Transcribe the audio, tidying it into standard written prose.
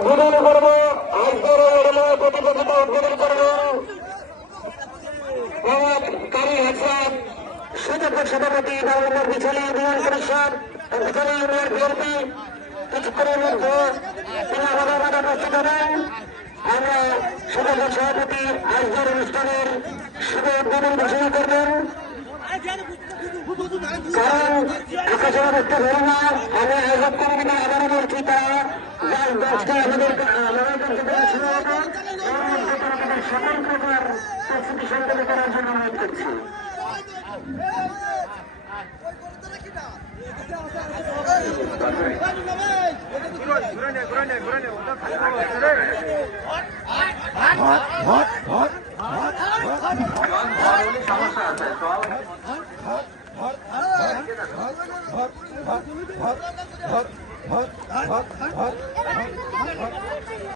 উদ্বোধন করব। আজকের এই প্রতিযোগিতা উদ্বোধন করবেন কারি হাসান, সুযোগ্য সভাপতি বাংলাদেশ বিছালী ইউনিয়ন পরিষদ ও বিছালী ইউনিয়ন বিএনপি। কিছুক্ষণের মধ্যে তিনি আমাদের মাঝে উপস্থিত হবেন। আমরা সুযোগ্য সভাপতি আজকের অনুষ্ঠানের শুভ উদ্বোধন ঘোষণা করবেন। কারণ আকাশের অবস্থা ভালো না, আমি আয়োজক কমিটিকে আবারও বলছি তারা দশটা আমাদের সকল প্রকার প্রস্তুতি সম্পন্ন করার জন্য অনুরোধ করছি। সমস্যা আছে